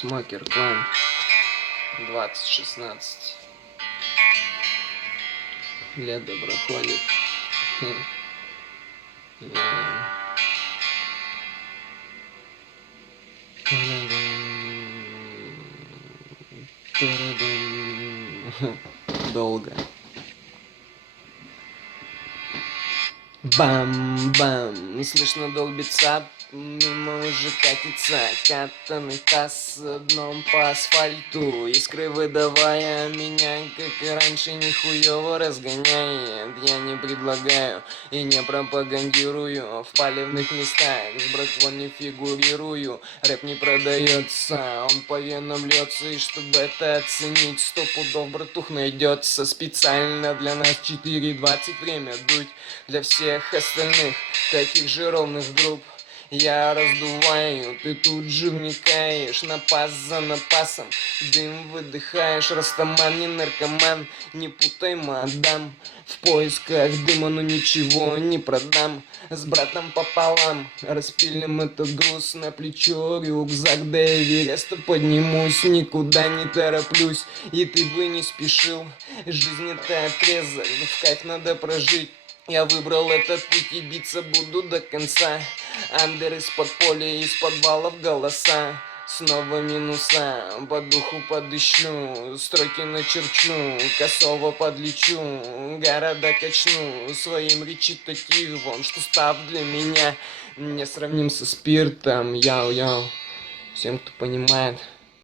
Смокер Клан 2016. Лето проходит. Долго. Бам-бам, слышно долбится, мимо уже катится катанный таз дном по асфальту, искры выдавая меня, как и раньше, нихуёво разгоняет. Я не предлагаю и не пропагандирую, в палевных местах с братвой не фигурирую. Рэп не продается, он по венам льется, и чтобы это оценить, 100 пудов братух найдется специально для нас. 4:20 время дуть для всех остальных таких же ровных групп. Я раздуваю, ты тут же вникаешь, напас за напасом, дым выдыхаешь. Растаман не наркоман, не путай мадам, в поисках дыма, но ничего не продам. С братом пополам распилим этот груз на плечо, рюкзак до Эвереста поднимусь, никуда не тороплюсь, и ты бы не спешил. Жизнь это отрезок, в кайф надо прожить. Я выбрал этот путь и биться буду до конца. Андер из-под поля, из подвалов голоса. Снова минуса, по духу подыщу, строки начерчу, косово подлечу, города качну своим речитативом, что став для меня не сравним со спиртом. Яу-яу, всем, кто понимает.